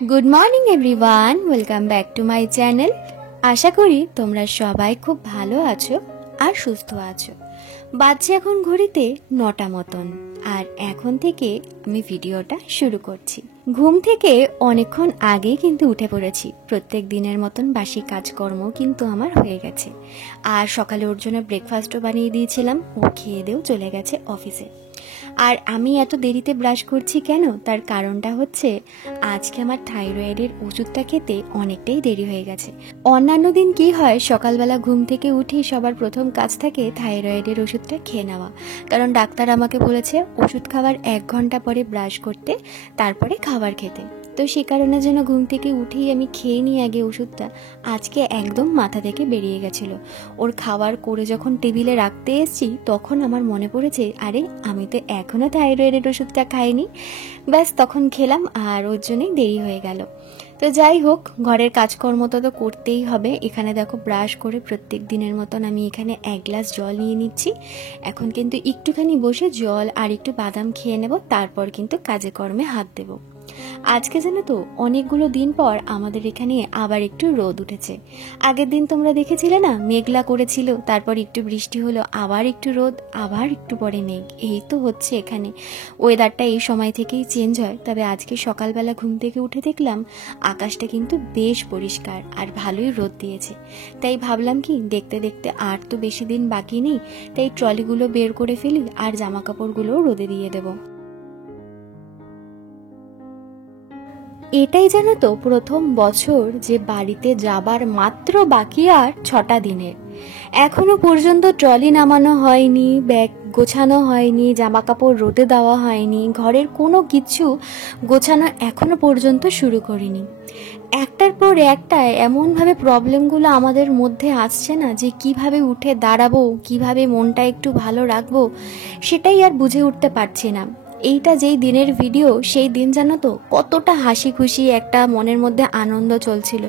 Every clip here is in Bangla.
Good morning everyone, welcome back to my channel. आशा करी তোমরা সবাই খুব ভালো আছো আর সুস্থ আছো। বাজছে এখন ঘড়িতে 9টা মতন, আর এখন থেকে আমি ভিডিওটা শুরু করছি। ঘুম থেকে অনেকক্ষণ আগেই কিন্তু উঠে পড়েছি। প্রত্যেক দিনের মতন বাসি কাজকর্ম কিন্তু আমার হয়ে গেছে। আর সকালে ওর জন্য ব্রেকফাস্টও বানিয়ে দিয়েছিলাম, ও খেয়ে দেও চলে গেছে অফিসে। আর আমি এত দেরিতে ব্রাশ করছি কেন, তার কারণটা হচ্ছে আজকে আমার থাইরয়েডের ওষুধটা খেতে অনেকটাই দেরি হয়ে গেছে। অন্যান্য দিন কি হয়, সকালবেলা ঘুম থেকে উঠে সবার প্রথম কাজ থাকে থাইরয়েডের ওষুধটা খেয়ে নেওয়া, কারণ ডাক্তার আমাকে বলেছে ওষুধ খাওয়ার 1 ঘন্টা পরে ব্রাশ করতে, তারপরে খাবার খেতে। তো সে কারণে যেন ঘুম থেকে উঠেই আমি খেয়ে নিই আগে ওষুধটা। আজকে একদম মাথা থেকে বেরিয়ে গেছিল। ওর খাবার করে যখন টেবিলে রাখতে এসেছি তখন আমার মনে পড়েছে, আরে আমি তো এখনও থাইরয়েডের ওষুধটা খাইনি। ব্যাস তখন খেলাম, আর ওর জন্যই দেরি হয়ে গেল। তো যাই হোক, ঘরের কাজকর্ম তো করতেই হবে। এখানে দেখো ব্রাশ করে প্রত্যেক দিনের মতন আমি এখানে 1 গ্লাস জল নিয়ে নিচ্ছি। এখন কিন্তু একটুখানি বসে জল আর একটু বাদাম খেয়ে নেব, তারপর কিন্তু কাজে কর্মে হাত দেব। আজকে জানো তো, অনেকগুলো দিন পর আমাদের এখানে আবার একটু রোদ উঠেছে। আগের দিন তোমরা দেখেছিলে না, মেঘলা করেছিল, তারপর একটু বৃষ্টি হলো, আবার একটু রোদ, আবার একটু পরে মেঘ। এই তো হচ্ছে এখানে, ওয়েদারটা এই সময় থেকেই চেঞ্জ হয়। তবে আজকে সকালবেলা ঘুম থেকে উঠে দেখলাম আকাশটা কিন্তু বেশ পরিষ্কার আর ভালোই রোদ দিয়েছে। তাই ভাবলাম কি, দেখতে দেখতে আর তো বেশি দিন বাকি নেই, তাই ট্রলিগুলো বের করে ফেলি আর জামা কাপড়গুলোও রোদে দিয়ে দেবো। এটাই জানো তো প্রথম বছর যে বাড়িতে যাবার মাত্র বাকি আর 6টা দিনের। এখনো পর্যন্ত ট্রলি নামানো হয়নি, ব্যাগ গোছানো হয়নি, জামা কাপড় রোদে দেওয়া হয়নি, ঘরের কোনো কিছু গোছানো এখনো পর্যন্ত শুরু করিনি। একটার পর একটা এমনভাবে প্রবলেমগুলো আমাদের মধ্যে আসছে না, যে কিভাবে উঠে দাঁড়াবো, কিভাবে মনটা একটু ভালো রাখবো, সেটাই আর বুঝে উঠতে পারছি না। এইটা যেই দিনের ভিডিও, সেই দিন জানো তো কতটা হাসি খুশি একটা মনের মধ্যে আনন্দ চলছিল।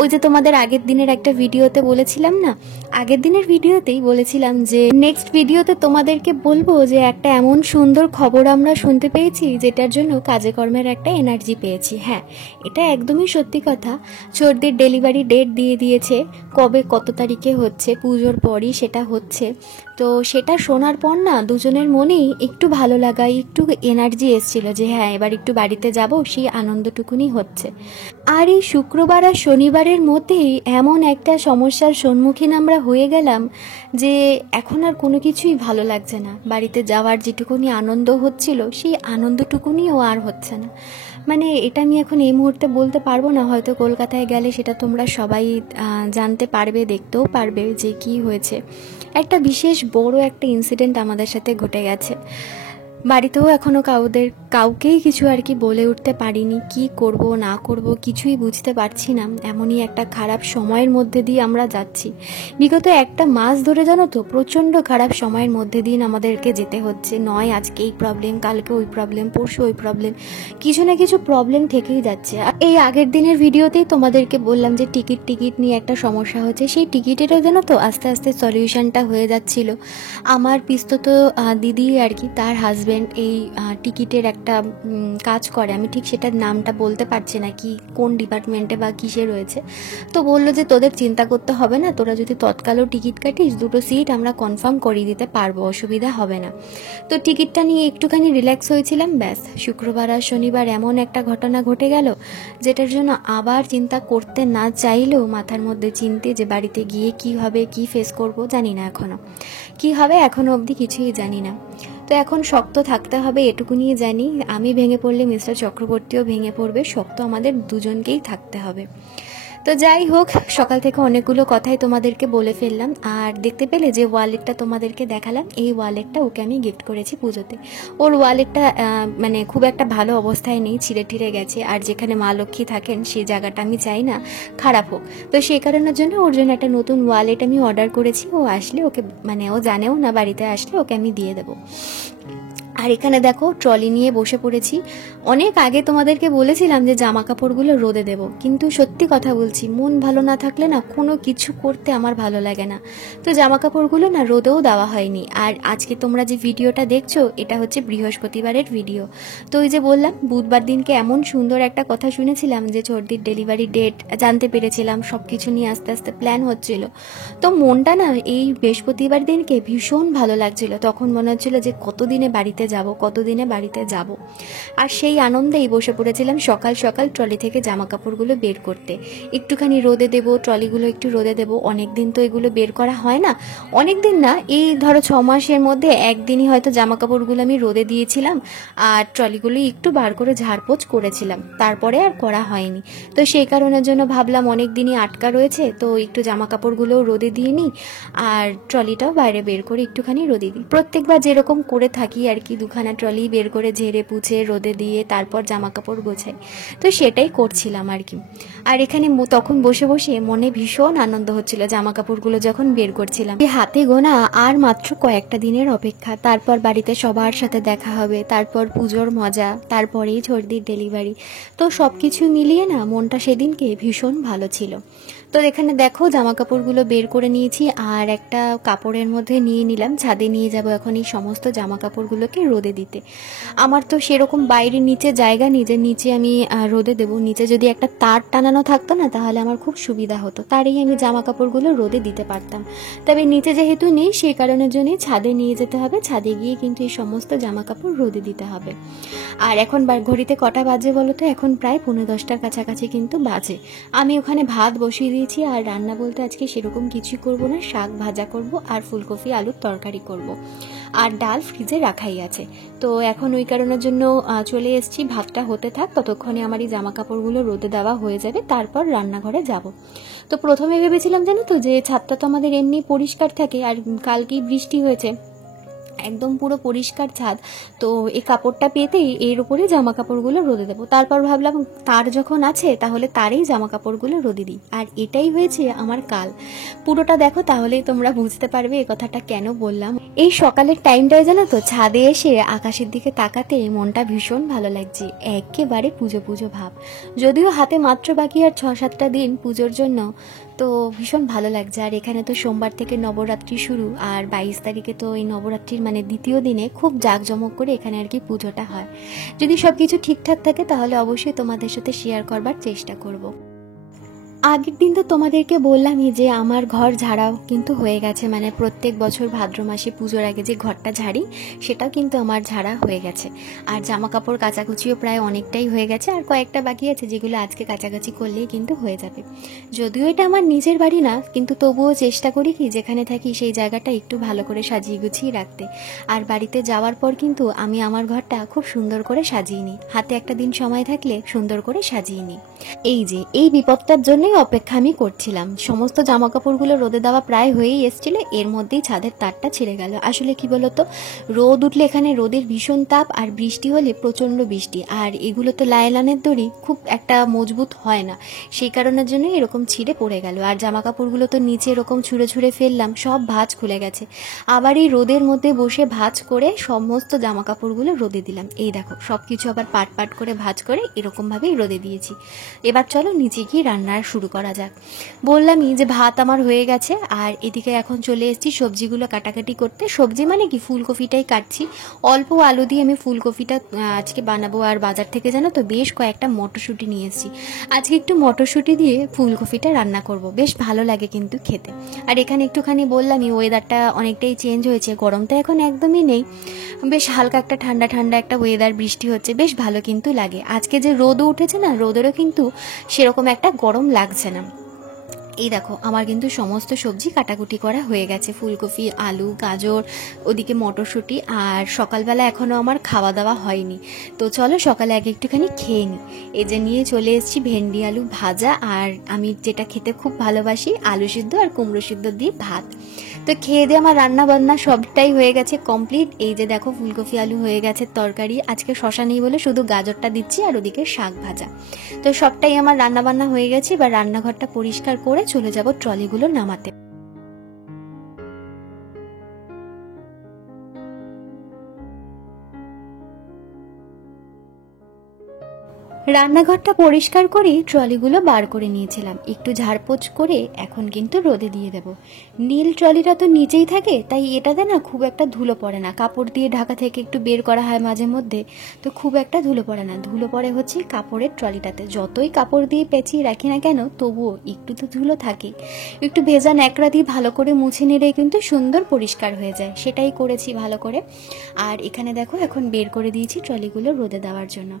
ওই যে তোমাদের আগের দিনের একটা ভিডিওতে বলেছিলাম না, আগের দিনের ভিডিওতেই বলেছিলাম যে নেক্সট ভিডিওতে তোমাদেরকে বলবো যে একটা এমন সুন্দর খবর আমরা শুনতে পেয়েছি, যেটার জন্য কাজে কর্মের একটা এনার্জি পেয়েছি। হ্যাঁ, এটা একদমই সত্যি কথা। ছোটদের ডেলিভারি ডেট দিয়ে দিয়েছে, কবে কত তারিখে হচ্ছে, পুজোর পরই সেটা হচ্ছে। তো সেটা শোনার পর না দুজনের মনেই একটু ভালো লাগা, একটু এনার্জি এসেছিল যে হ্যাঁ এবার একটু বাড়িতে যাব, সেই আনন্দটুকুনি হচ্ছে। আর এই শুক্রবার আর শনিবারের মধ্যেই এমন একটা সমস্যার সম্মুখীন আমরা হয়ে গেলাম যে এখন আর কোনো কিছুই ভালো লাগছে না। বাড়িতে যাওয়ার যেটুকুনি আনন্দ হচ্ছিল, সেই আনন্দটুকুনিও আর হচ্ছে না। মানে এটা আমি এখন এই মুহূর্তে বলতে পারবো না, হয়তো কলকাতায় গেলে সেটা তোমরা সবাই জানতে পারবে, দেখতেও পারবে যে কি হয়েছে। একটা বিশেষ বড় একটা ইনসিডেন্ট আমাদের সাথে ঘটে গেছে। বাড়িতেও এখনও কাউকেই কিছু আর কি বলে উঠতে পারিনি, কি করব না করব কিছুই বুঝতে পারছি না। এমনই একটা খারাপ সময়ের মধ্যে দিয়ে আমরা যাচ্ছি। বিগত 1 মাস ধরে জানো তো প্রচণ্ড খারাপ সময়ের মধ্যে দিয়ে আমাদেরকে যেতে হচ্ছে। নয় আজকে এই প্রবলেম, কালকে ওই প্রবলেম, পরশু ওই প্রবলেম, কিছু না কিছু প্রবলেম থেকেই যাচ্ছে। এই আগের দিনের ভিডিওতেই তোমাদেরকে বললাম যে টিকিট নিয়ে একটা সমস্যা হচ্ছে। সেই টিকিটেরও জানো তো আস্তে আস্তে সলিউশনটা হয়ে যাচ্ছিল। আমার পিস্তত দিদি আর কি, তার হাজব্যান্ড এই টিকিটের একটা কাজ করে, আমি ঠিক সেটার নামটা বলতে পারছি না, কি কোন ডিপার্টমেন্টে বা কিসে রয়েছে। তো বললো যে তোদের চিন্তা করতে হবে না, তোরা যদি তৎকালেও টিকিট কাটিস 2টো সিট আমরা কনফার্ম করিয়ে দিতে পারবো, অসুবিধা হবে না। তো টিকিটটা নিয়ে একটুখানি রিল্যাক্স হয়েছিলাম। ব্যাস শুক্রবার আর শনিবার এমন একটা ঘটনা ঘটে গেল, যেটার জন্য আবার চিন্তা করতে না চাইলেও মাথার মধ্যে চিনতে যে বাড়িতে গিয়ে কি হবে, কি ফেস করব জানি না, এখনও কি হবে এখনও অবধি কিছুই জানি না। তো এখন শক্ত থাকতে হবে, এটুকুনি জানি। আমি ভেঙে পড়লে মিস্টার চক্রবর্তীও ভেঙে পড়বে, শক্ত আমাদের দুজনকেই থাকতে হবে। তো যাই হোক, সকাল থেকে অনেকগুলো কথাই তোমাদেরকে বলে ফেললাম। আর দেখতে পেলে যে ওয়ালেটটা তোমাদেরকে দেখালাম, এই ওয়ালেটটা ওকে আমি গিফট করেছি পুজোতে। ওর ওয়ালেটটা মানে খুব একটা ভালো অবস্থায় নেই, ছিঁড়ে ঠিড়ে গেছে। আর যেখানে মা লক্ষ্মী থাকেন সেই জায়গাটা আমি চাই না খারাপ হোক, তো সেই কারণের জন্য ওর জন্য একটা নতুন ওয়ালেট আমি অর্ডার করেছি। ও আসলে ওকে, মানে ও জানেও না, বাড়িতে আসলে ওকে আমি দিয়ে দেবো। আর এখানে দেখো ট্রলি নিয়ে বসে পড়েছি। অনেক আগে তোমাদেরকে বলেছিলাম যে জামা কাপড়গুলো রোদে দেব, কিন্তু সত্যি কথা বলছি, মন ভালো না থাকলে না কোনো কিছু করতে আমার ভালো লাগে না। তো জামা কাপড়গুলো না রোদেও দেওয়া হয়নি। আর আজকে তোমরা যে ভিডিওটা দেখছো এটা হচ্ছে বৃহস্পতিবারের ভিডিও। তো ওই যে বললাম বুধবার দিনকে এমন সুন্দর একটা কথা শুনেছিলাম যে ছোটদির ডেলিভারি ডেট জানতে পেরেছিলাম, সব কিছু নিয়ে আস্তে আস্তে প্ল্যান হচ্ছিল। তো মনটা না এই বৃহস্পতিবার দিনকে ভীষণ ভালো লাগছিল। তখন মনে হচ্ছিল যে কতদিনে বাড়িতে যাব। আর সেই আনন্দেই বসে পড়েছিলাম সকাল সকাল ট্রলি থেকে জামা কাপড়গুলো বের করতে। একটুখানি রোদে দেব, ট্রলিগুলো একটু রোদে দেব। অনেক দিন তো এগুলো বের করা হয় না, অনেক দিন না, এই ধরো 6 মাসের মধ্যে একদিনই হয়তো জামা কাপড়গুলো আমি রোদে দিয়েছিলাম আর ট্রলিগুলো একটু বার করে ঝাড়পোছ করেছিলাম, তারপরে আর করা হয়নি। তো সেই কারণের জন্য ভাবলাম অনেক দিনই আটকা রয়েছে, তো একটু জামা কাপড়গুলো রোদে দিয়ে নিই আর ট্রলিটাও বাইরে বের করে একটুখানি রোদে দিই। প্রত্যেকবার যেরকম করে থাকি আর কি, 2খানা ট্রলি বের করে ঝেড়ে পুছে রোদে দিয়ে তারপর জামা কাপড় গোছাই। তো সেটাই করছিলাম আর কি। আর এখানে তখন বসে বসে মনে ভীষণ আনন্দ হচ্ছিল জামা কাপড়গুলো যখন বের করছিলাম। হাতে গোনা আর মাত্র কয়েকটা দিনের অপেক্ষা, তারপর বাড়িতে সবার সাথে দেখা হবে, তারপর পুজোর মজা, তারপরেই ছোটদির ডেলিভারি। তো সব কিছু মিলিয়ে না মনটা সেদিনকে ভীষণ ভালো ছিল। তো এখানে দেখো জামা কাপড়গুলো বের করে নিয়েছি আর একটা কাপড়ের মধ্যে নিয়ে নিলাম, ছাদে নিয়ে যাব এখন এই সমস্ত জামা কাপড়গুলোকে রোদে দিতে। আমার তো সেরকম বাইরে নিচে জায়গা নেই যে নিচে আমি রোদে দেবো। নিচে যদি একটা তার টানানো থাকতো না তাহলে আমার খুব সুবিধা হতো, তারেই আমি জামা কাপড়গুলো রোদে দিতে পারতাম। তবে নিচে যেহেতু নেই সেই কারণের জন্যই ছাদে নিয়ে যেতে হবে, ছাদে গিয়ে কিন্তু এই সমস্ত জামা কাপড় রোদে দিতে হবে। আর এখন ঘড়িতে কটা বাজে বলো তো? এখন প্রায় 9:45-টার কাছাকাছি কিন্তু বাজে। আমি ওখানে ভাত বসিয়ে দিয়েছি আর রান্না বলতে আজকে সেরকম কিছুই করব না, শাক ভাজা করব আর ফুলকপি আলুর তরকারি করব, আর ডাল ফ্রিজে রাখাই আছে। তো এখন ওই কারণের জন্য চলে এসেছি, ভাতটা হতে থাক, ততক্ষণে আমার এই জামা কাপড়গুলো রোদে দেওয়া হয়ে যাবে, তারপর রান্নাঘরে যাব। তো প্রথমে ভেবেছিলাম জানো তো যে ছাদটা তো আমাদের এমনি পরিষ্কার থাকে, আর কালকেই বৃষ্টি হয়েছে, একদম পুরো পরিষ্কার ছাদ। তো এই কাপড়টা পেতেই এর উপরে জামা কাপড়গুলো রোদে দেবো। তারপর ভাবলাম তার যখন আছে তাহলে তারই জামা কাপড়গুলো রোদে দিই। আর এটাই হয়েছে আমার কাল। পুরোটা দেখো তাহলেই তোমরা বুঝতে পারবে এই কথাটা কেন বললাম। এই সকালের টাইমটায় জানো তো ছাদে এসে আকাশের দিকে তাকাতে মনটা ভীষণ ভালো লাগছে, একেবারে পুজো পুজো ভাব। যদিও হাতে মাত্র বাকি আর 6-7টা দিন পুজোর জন্য, তো ভীষণ ভালো লাগছে। আর এখানে তো সোমবার থেকে নবরাত্রি শুরু, আর 22 তারিখে তো এই নবরাত্রির মানে দ্বিতীয় দিনে খুব জাঁকজমক করে এখানে আর কি পুজোটা হয়। যদি সব কিছু ঠিকঠাক থাকে তাহলে অবশ্যই তোমাদের সাথে শেয়ার করবার চেষ্টা করব। আগের দিন তো তোমাদেরকে বললামই যে আমার ঘর ঝাড়াও কিন্তু হয়ে গেছে, মানে প্রত্যেক বছর ভাদ্র মাসে পুজোর আগে যে ঘরটা ঝাড়ি সেটাও কিন্তু আমার ঝাড়া হয়ে গেছে। আর জামা কাপড় কাচাকুচিও প্রায় অনেকটাই হয়ে গেছে, আর কয়েকটা বাকি আছে যেগুলো আজকে কাচাকাচি করলেই কিন্তু হয়ে যাবে। যদিও এটা আমার নিজের বাড়ি না, কিন্তু তবুও চেষ্টা করি কি যেখানে থাকি সেই জায়গাটা একটু ভালো করে সাজিয়ে গুছিয়ে রাখতে। আর বাড়িতে যাওয়ার পর কিন্তু আমি আমার ঘরটা খুব সুন্দর করে সাজিয়ে নিই, হাতে একটা দিন সময় থাকলে সুন্দর করে সাজিয়ে নিই। এই বিপদটার জন্যই অপেক্ষা আমি করছিলাম। সমস্ত জামা কাপড়গুলো রোদে দেওয়া প্রায় হয়েই এসেছিল, এর মধ্যেই ছাদের তারটা ছিঁড়ে গেল। আসলে কি বলতো, রোদ উঠলে এখানে রোদের ভীষণ তাপ, আর বৃষ্টি হলে প্রচন্ড বৃষ্টি, আর এগুলো তো লাইলানের দড়ি খুব একটা মজবুত হয় না, সেই কারণের জন্য এরকম ছিঁড়ে পড়ে গেল। আর জামা কাপড়গুলো তো নিচে এরকম ছুঁড়ে ছুঁড়ে ফেললাম, সব ভাঁজ খুলে গেছে। আবার এই রোদের মধ্যে বসে ভাঁজ করে সমস্ত জামা কাপড়গুলো রোদে দিলাম। এই দেখো সবকিছু আবার পাট পাট করে ভাঁজ করে এরকম ভাবেই রোদে দিয়েছি। এবার চলো নিচে গিয়ে রান্না শুরু করা যাক। বললামই যে ভাত আমার হয়ে গেছে, আর এদিকে এখন চলে এসেছি সবজিগুলো কাটাকাটি করতে। সবজি মানে কি, ফুলকপিটাই কাটছি। অল্প আলু দিয়ে আমি ফুলকপিটা আজকে বানাবো। আর বাজার থেকে জানো তো বেশ কয়েকটা মটরশুঁটি নিয়ে এসেছি, আজকে একটু মটরশুঁটি দিয়ে ফুলকপিটা রান্না করব, বেশ ভালো লাগে কিন্তু খেতে। আর এখানে একটুখানি বললামই ওয়েদারটা অনেকটাই চেঞ্জ হয়েছে, গরমটা এখন একদমই নেই, বেশ হালকা একটা ঠান্ডা ঠান্ডা একটা ওয়েদার, বৃষ্টি হচ্ছে, বেশ ভালো কিন্তু লাগে। আজকে যে রোদও উঠেছে না, রোদেরও কিন্তু সেরকম একটা গরম লাগছে না। এই দেখো আমার কিন্তু সমস্ত সবজি কাটাকুটি করা হয়ে গেছে, ফুলকপি, আলু, গাজর, ওদিকে মটরশুঁটি। আর সকালবেলা এখনও আমার খাওয়া দাওয়া হয়নি, তো চলো সকালে আগে একটুখানি খেয়ে নিই। এই যে নিয়ে চলে এসেছি ভেন্ডি আলু ভাজা, আর আমি যেটা খেতে খুব ভালোবাসি আলু সিদ্ধ আর কুমড়ো সিদ্ধ দিয়ে ভাত। তো খেয়ে দিয়ে আমার রান্না বান্না সবটাই হয়ে গেছে কমপ্লিট। এই যে দেখো ফুলকপি আলু হয়ে গেছে তরকারি, আজকে শশা নেই বলে শুধু গাজরটা দিচ্ছি, আর ওদিকে শাক ভাজা। তো সবটাই আমার রান্না বান্না হয়ে গেছে। এবার রান্নাঘরটা পরিষ্কার করে চলে যাব ট্রলিগুলো নামাতে। রান্নাঘরটা পরিষ্কার করে ট্রলিগুলো বার করে নিয়েছিলাম, একটু ঝাড়পোছ করে এখন কিন্তু রোদে দিয়ে দেব। নীল ট্রলিটা তো নিচেই থাকে, তাই এটাতে না খুব একটা ধুলো পড়ে না, কাপড় দিয়ে ঢাকা থেকে একটু বের করা হয় মাঝে মধ্যে, তো খুব একটা ধুলো পড়ে না। ধুলো পড়ে হচ্ছে কাপড়ের ট্রলিটাতে, যতই কাপড় দিয়ে পেঁচিয়ে রাখি না কেন তবুও একটু তো ধুলো থাকে। একটু ভেজা ন্যাকড়া দিয়ে ভালো করে মুছে নিলে কিন্তু সুন্দর পরিষ্কার হয়ে যায়, সেটাই করেছি ভালো করে। আর এখানে দেখো এখন বের করে দিয়েছি ট্রলিগুলো রোদে দেওয়ার জন্য।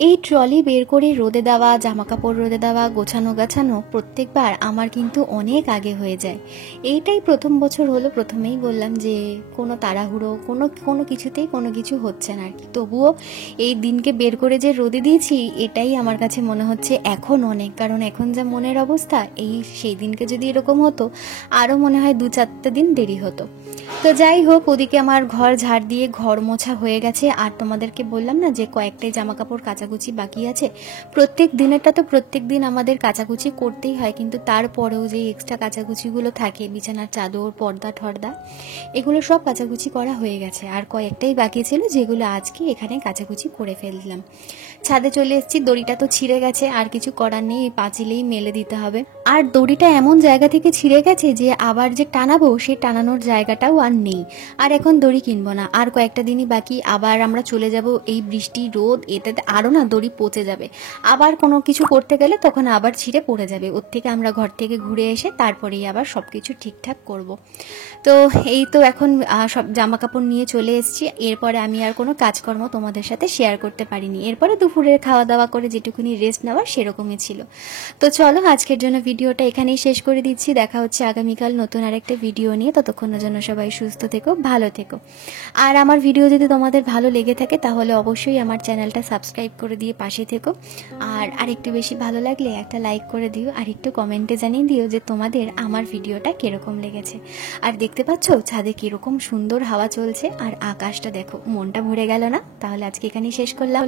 এই ট্রলি বের করে রোদে দেওয়া, জামা কাপড় রোদে দেওয়া, গোছানো গাছানো প্রত্যেকবার আমার কিন্তু অনেক আগে হয়ে যায়। এইটাই প্রথম বছর হলো, প্রথমেই বললাম যে কোনো তাড়াহুড়ো কোনো কিছুতেই কোনো কিছু হচ্ছে না আর কি। তবুও এই দিনকে বের করে যে রোদে দিয়েছি এটাই আমার কাছে মনে হচ্ছে এখন অনেক, কারণ এখন যা মনের অবস্থা, সেই দিনকে যদি এরকম হতো আরও মনে হয় 2-4 দিন দেরি হতো। তো যাই হোক, ওদিকে আমার ঘর ঝাড় দিয়ে ঘর মোছা হয়ে গেছে। আর তোমাদেরকে বললাম না যে কয়েকটাই জামা কাপড় কাচাকুচি বাকি আছে। প্রত্যেক দিনেরটা তো প্রত্যেক দিন আমাদের কাচাকুচি করতেই হয়, কিন্তু তারপরেও যে এক্সট্রা কাচাকুচিগুলো থাকে, বিছানার চাদর, পর্দা ঠর্দা, এগুলো সব কাচাকুচি করা হয়ে গেছে। আর কয়েকটাই বাকি ছিল যেগুলো আজকে এখানে কাচাকুচি করে ফেললাম। ছাদে চলে এসেছি, দড়িটা তো ছিঁড়ে গেছে, আর কিছু করার নেই, পাঁচিলেই মেলে দিতে হবে। আর দড়িটা এমন জায়গা থেকে ছিঁড়ে গেছে যে আবার যে টানাবো সে টানানোর জায়গাটাও আর নেই। আর এখন দড়ি কিনবো না, আর কয়েকটা দিনই বাকি, আবার আমরা চলে যাব। এই বৃষ্টি রোদ এটাতে আরও না দড়ি পচে যাবে, আবার কোনো কিছু করতে গেলে তখন আবার ছিঁড়ে পড়ে যাবে। ওর থেকে আমরা ঘর থেকে ঘুরে এসে তারপরেই আবার সব কিছু ঠিকঠাক করব। তো এই তো এখন সব জামা কাপড় নিয়ে চলে এসেছি। এরপরে আমি আর কোনো কাজকর্ম তোমাদের সাথে শেয়ার করতে পারিনি। এরপরে দুপুরের খাওয়া দাওয়া করে যেটুকুনি রেস্ট নেওয়ার সেরকমই ছিল। তো চলো আজকের জন্য ভিডিওটা এখানেই শেষ করে দিচ্ছি। দেখা হচ্ছে আগামীকাল নতুন আরেকটা ভিডিও নিয়ে। ততক্ষণের জন্য সবাই সুস্থ থেকো, ভালো থেকো। আর আমার ভিডিও যদি তোমাদের ভালো লেগে থাকে তাহলে অবশ্যই আমার চ্যানেলটা সাবস্ক্রাইব করে দিয়ে পাশে থেকো। আর আরেকটু বেশি ভালো লাগলে একটা লাইক করে দিও, আর একটু কমেন্টে জানিয়ে দিও যে তোমাদের আমার ভিডিওটা কিরকম লেগেছে। আর দেখতে পাচ্ছ ছাদে কিরকম সুন্দর হাওয়া চলছে, আর আকাশটা দেখো, মনটা ভরে গেল না? তাহলে আজকে এখানেই শেষ করলাম।